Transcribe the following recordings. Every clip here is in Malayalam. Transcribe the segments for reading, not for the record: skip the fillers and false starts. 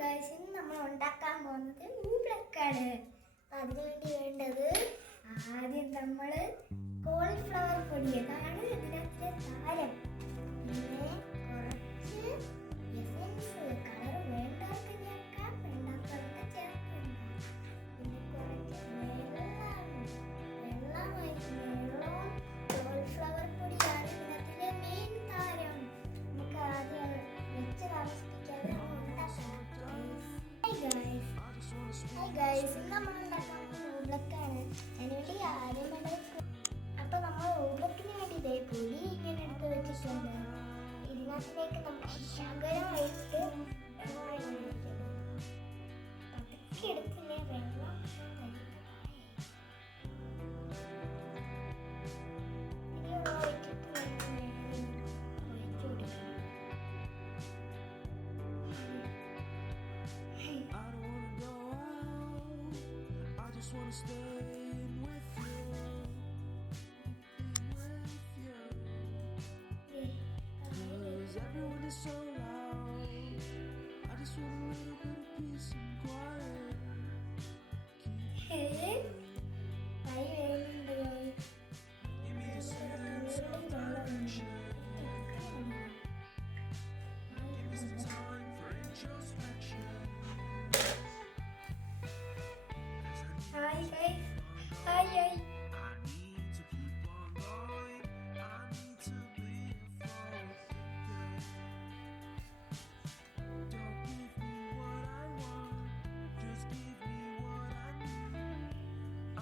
ഗൈസ്, ഇന്ന് നമ്മൾ ഉണ്ടാക്കാൻ പോകുന്നത് ഊബ്ലക്കാണ്. അതിനുവേണ്ടി വേണ്ടത് ആദ്യം നമ്മൾ കോളിഫ്ലവർ പൊടി, അതാണ് ഇതിനകത്തെ താരം. പിന്നെ കുറച്ച് എസൻസ്, കളർ വേണ്ടവർക്ക് ചേർക്കാം, വേണ്ടാത്തവർക്ക് ചേർക്കണ്ട. പിന്നെ കുറച്ച് വെള്ളവും കോളിഫ്ലവർ പൊടിയാണ് ഇതിനകത്തിലെ മെയിൻ താരം. നമുക്ക് ആദ്യം വെച്ച് താമസിപ്പിക്കാതെ നമ്മൾ ഉണ്ടാക്കാൻ ഊബ്ലക്കാണ്. അതിനുവേണ്ടി ആദ്യം വേണ്ടത്, അപ്പൊ നമ്മൾ ഊബ്ലക്കിന് വേണ്ടി ഇതേ പൊടി ഇങ്ങനെ എടുത്ത് വെച്ചിട്ടുണ്ട്. ഇതിനകത്തിലേക്ക് നമുക്ക് ശകലമായിട്ട് പതുക്കെ എടുത്തില്ലേ വെള്ളം staying with you, 'cause everyone is so loud. I just want a little bit of peace and quiet. Give me a sense of direction. Give me some time for introspection. Hi. I need to keep on going. I need to be focused. Don't give me what I want, just give me what I need.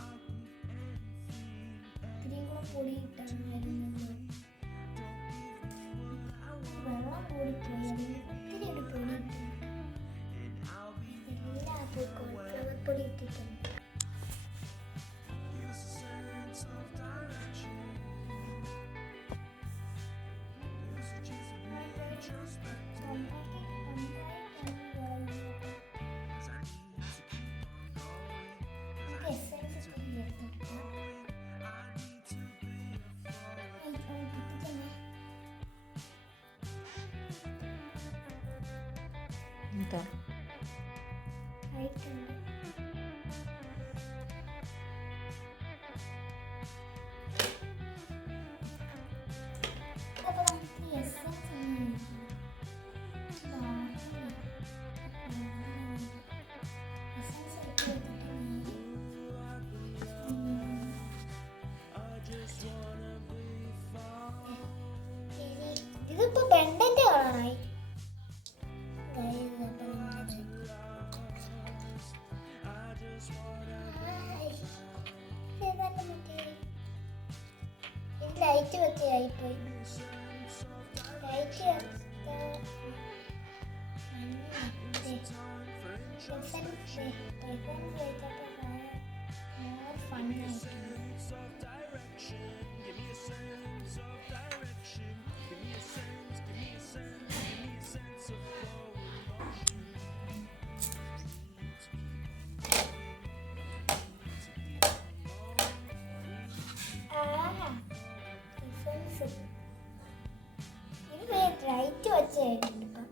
I'll give anything. ഇത്തിരി കൂടെ പൊടി ഇട്ടാണ് വരുന്നത്. വെള്ളം കൂടിപ്പോയി, അതിന് ഒത്തിരി ഒരു പൊടി ഇട്ടിട്ടുണ്ട്. എല്ലാത്തിലും കോളിഫ്ലവർ പൊടി ഇട്ടിട്ടുണ്ട്. എന്താ ഇതിപ്പോ ബെണ്ടന്റെ കളറായി. ലൈറ്റ് വെച്ചായിപ്പോയി. ലൈറ്റ് ഇത് ലൈറ്റ് വെച്ചായിട്ടുണ്ട്. ഇപ്പം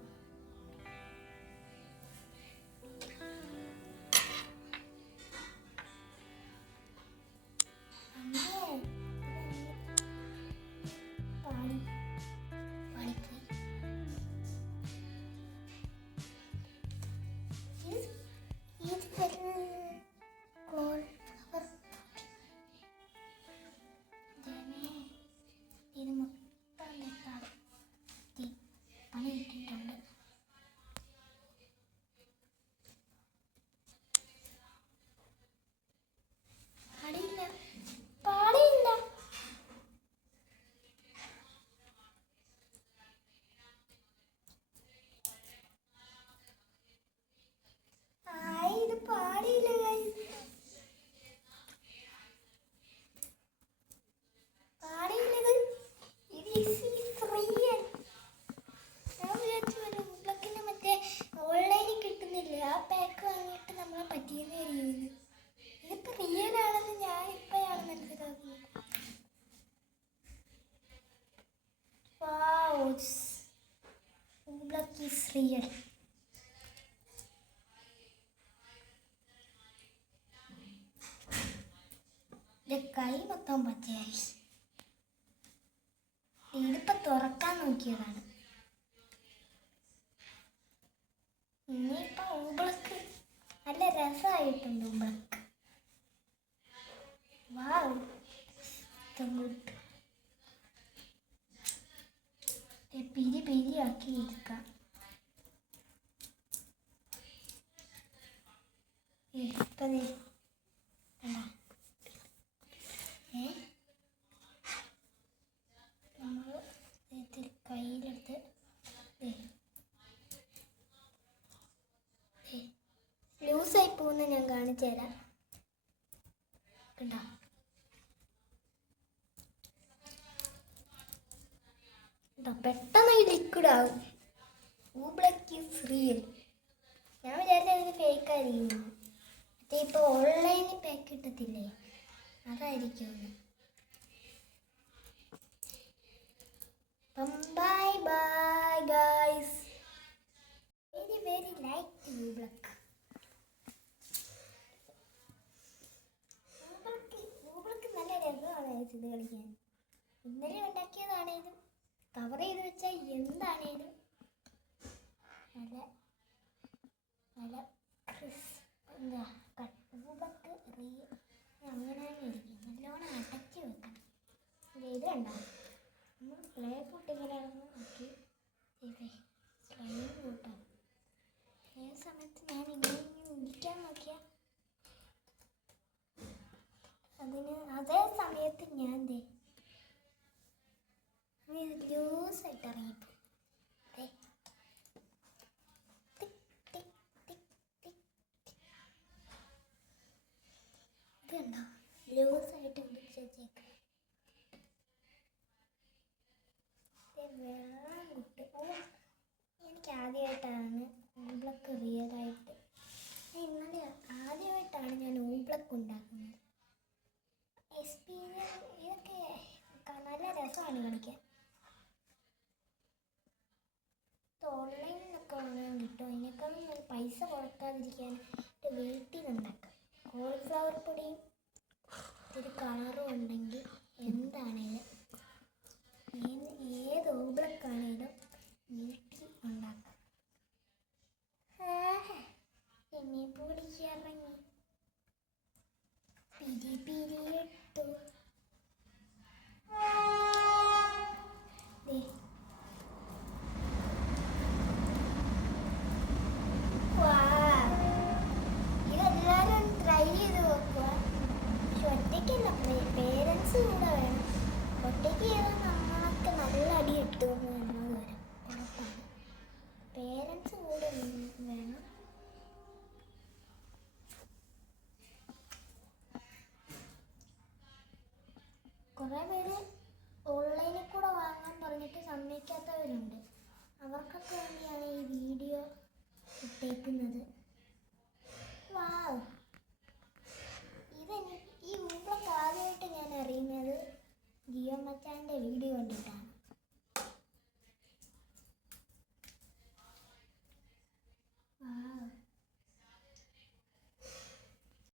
മൊത്തം പച്ചയായി. ഇതിപ്പോൾ തുറക്കാൻ നോക്കിയതാണ്. ഇനിയിപ്പോൾ ഊബിളക്ക് നല്ല രസമായിട്ടുണ്ട്. ഊബിളക്ക് വാവ് ഗുഡ്. പിരി പിരിയാക്കി എടുക്കാം. ഇപ്പം നമ്മൾ ഇതിൽ കയ്യിലെടുത്ത് ലൂസായി പോകുന്ന ഞാൻ കാണിച്ചു തരാം. കണ്ടോ? പെട്ടെന്ന് ഈ ലിക്വിഡ് ആവും. ഊബ്ലക്ക് ഈസ് റിയൽ. ഞാൻ വിചാരിച്ചത് ഇത് ഫേക്കായിരിക്കും. മറ്റേ ഇപ്പോൾ ഓൺലൈനിൽ പാക്ക് കിട്ടത്തില്ലേ, അതായിരിക്കും. Bye bye guys. Very very like oobleck. Oobleck നല്ല രസമാണ് ഇത് കളിക്കാൻ. ഇന്നലെ ഉണ്ടാക്കിയതാണേലും കവർ ചെയ്ത് വെച്ചാൽ എന്താണേലും നല്ല നല്ല എന്താ ഊബ്ലക്ക് അങ്ങനെ തന്നെ ഇരിക്കും. നല്ലോണം അടച്ച് വെക്കണം. ഇത് കണ്ടോ, നമ്മൾ പ്ലേ ഫുഡ് ഇങ്ങനെ നോക്കി സ്ലൈം കൂട്ടാം. ഏത് സമയത്ത് ഞാൻ ഇങ്ങനെ ഇരിക്കാൻ നോക്കിയാൽ അതേ സമയത്ത് ഞാൻ ലൂസായിട്ട് ഇറങ്ങിപ്പോ. ഇതുണ്ടോ, ലൂസായിട്ട് പിടിച്ച് വെച്ചേക്കാം. വെള്ളം കിട്ടും. എനിക്ക് ആദ്യമായിട്ടാണ് ഊബ്ലക്ക് റിയലായിട്ട്, ഇന്നലെ ആദ്യമായിട്ടാണ് ഞാൻ ഊബ്ലക്ക് ഉണ്ടാക്കുന്നത്. എക്സ്പീരിയൻസ് ഇതൊക്കെ നല്ല രസമാണ് കളിക്കാൻ. ഓൺലൈനിലൊക്കെ വാങ്ങാൻ കിട്ടും. അതിനേക്കാളും പൈസ കൊടുക്കാതിരിക്കാനായിട്ട് വീട്ടിൽ നിന്നുണ്ടാക്കാം. കോളിഫ്ലവർ പൊടിയും ഇത്തിരി കളറും ഉണ്ടെങ്കിൽ എന്താണേലും ഏത് ഊബ്ലക്കാണേലും വീട്ടിൽ ഉണ്ടാക്കാം. എന്നെ പൊടിച്ചിറങ്ങി പിരി പിരിയിട്ടു. ഇതെല്ലാവരും ട്രൈ ചെയ്ത് നോക്കുക. പക്ഷെ ഒറ്റയ്ക്കല്ല, പേരൻസ് കൂടെ വേണം. ഒറ്റയ്ക്ക് ചെയ്താൽ നമ്മളൊക്കെ നല്ല അടി കിട്ടുമെന്ന് എന്നോട് വരാം, ഉറപ്പാണ്. പേരൻസ് കൂടെ വേണം. കുറേ പേര് ഓൺലൈനിൽ കൂടെ വാങ്ങാൻ പറഞ്ഞിട്ട് സമ്മതിക്കാത്തവരുണ്ട്. അവർക്കൊക്കെ വേണ്ടിയാണ് ഈ വീഡിയോ ഇട്ടേക്കുന്നത്. വാവ്, ഈ ഊബ്ലക്ക് ആദ്യമായിട്ട് ഞാൻ അറിയുന്നത് ജിയോ മച്ചാൻ്റെ വീഡിയോ കണ്ടിട്ടാണ്.